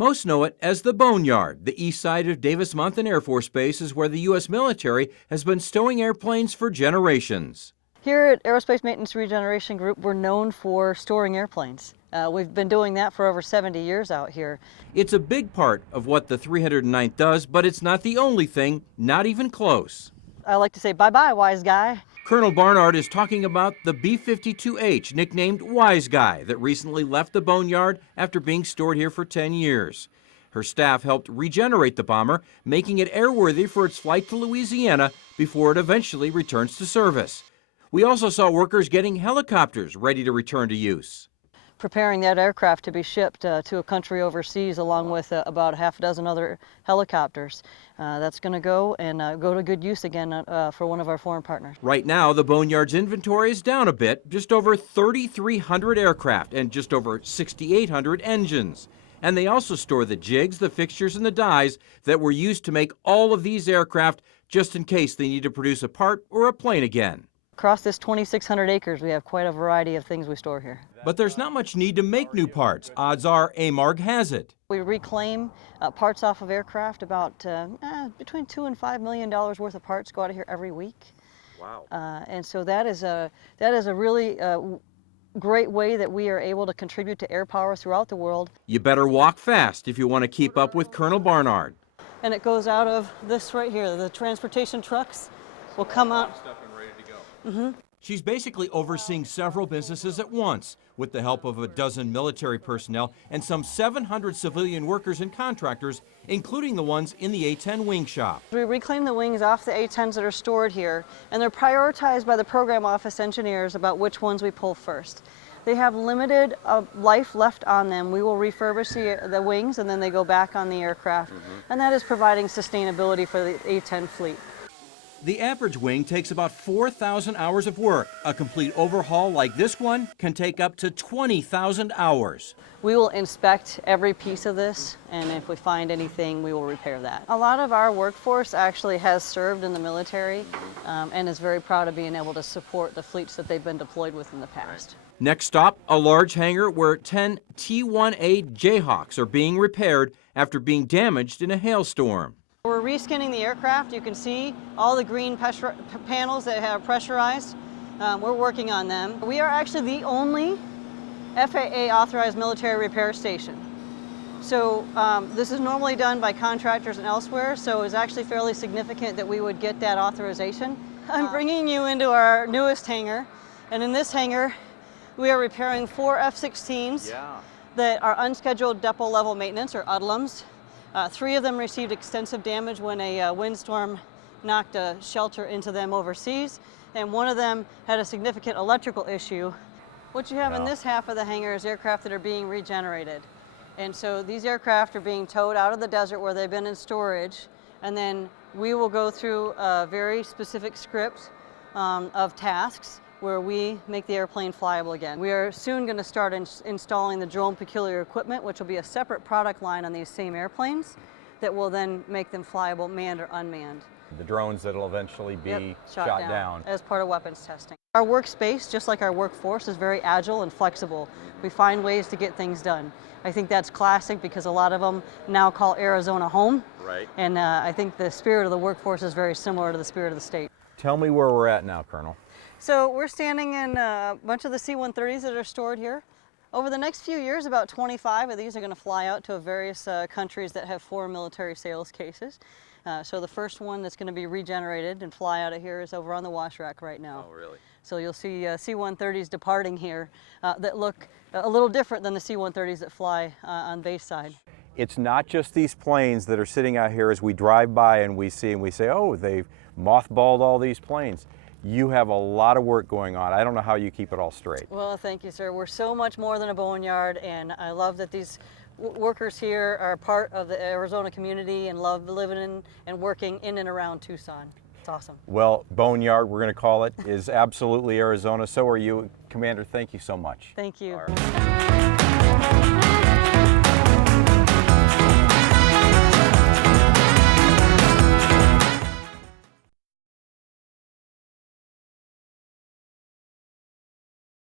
Most know it as the Boneyard. The east side of Davis-Monthan Air Force Base is where the U.S. military has been stowing airplanes for generations. Here at Aerospace Maintenance Regeneration Group, we're known for storing airplanes. We've been doing that for over 70 years out here. It's a big part of what the 309th does, but it's not the only thing, not even close. I like to say bye-bye, wise guy. Colonel Barnard is talking about the B-52H, nicknamed Wise Guy, that recently left the Boneyard after being stored here for 10 years. Her staff helped regenerate the bomber, making it airworthy for its flight to Louisiana before it eventually returns to service. We also saw workers getting helicopters ready to return to use. Preparing that aircraft to be shipped to a country overseas along with about half a dozen other helicopters. That's going to go to good use again for one of our foreign partners. Right now, the Boneyard's inventory is down a bit, just over 3,300 aircraft and just over 6,800 engines. And they also store the jigs, the fixtures, and the dies that were used to make all of these aircraft just in case they need to produce a part or a plane again. Across this 2,600 acres, we have quite a variety of things we store here. But there's not much need to make new parts. Odds are AMARG has it. We reclaim parts off of aircraft. About between $2 and $5 million worth of parts go out of here every week. Wow. And so that is a really great way that we are able to contribute to air power throughout the world. You better walk fast if you want to keep up with Colonel Barnard. And it goes out of this right here. The transportation trucks will come out. Mm-hmm. She's basically overseeing several businesses at once, with the help of a dozen military personnel and some 700 civilian workers and contractors, including the ones in the A-10 wing shop. We reclaim the wings off the A-10s that are stored here, and they're prioritized by the program office engineers about which ones we pull first. They have limited life left on them. We will refurbish the wings, and then they go back on the aircraft, and that is providing sustainability for the A-10 fleet. The average wing takes about 4,000 hours of work. A complete overhaul like this one can take up to 20,000 hours. We will inspect every piece of this, and if we find anything, we will repair that. A lot of our workforce actually has served in the military and is very proud of being able to support the fleets that they've been deployed with in the past. Next stop, a large hangar where 10 T-1A Jayhawks are being repaired after being damaged in a hailstorm. We're reskinning the aircraft. You can see all the green panels that are pressurized. We're working on them. We are actually the only FAA authorized military repair station. So this is normally done by contractors and elsewhere, so it's actually fairly significant that we would get that authorization. I'm bringing you into our newest hangar, and in this hangar we are repairing 4 F-16s that are unscheduled depot level maintenance, or UDLMs. 3 of them received extensive damage when a windstorm knocked a shelter into them overseas, and 1 of them had a significant electrical issue. What you have in this half of the hangar is aircraft that are being regenerated. And so these aircraft are being towed out of the desert where they've been in storage, and then we will go through a very specific script of tasks where we make the airplane flyable again. We are soon going to start installing the drone peculiar equipment, which will be a separate product line on these same airplanes that will then make them flyable, manned or unmanned. The drones that will eventually be shot down as part of weapons testing. Our workspace, just like our workforce, is very agile and flexible. We find ways to get things done. I think that's classic because a lot of them now call Arizona home. Right. And I think the spirit of the workforce is very similar to the spirit of the state. Tell me where we're at now, Colonel. So we're standing in a bunch of the C-130s that are stored here. Over the next few years, about 25 of these are going to fly out to various countries that have foreign military sales cases. So the first one that's going to be regenerated and fly out of here is over on the wash rack right now. Oh, really? So you'll see C-130s departing here that look a little different than the C-130s that fly on base side. It's not just these planes that are sitting out here as we drive by and we say, oh, they've mothballed all these planes. You have a lot of work going on. I don't know how you keep it all straight. Well, thank you, sir. We're so much more than a boneyard, and I love that these workers here are part of the Arizona community and love living in and working in and around Tucson. It's awesome. Well, Boneyard, we're going to call it, is absolutely Arizona. So are you. Commander, thank you so much. Thank you.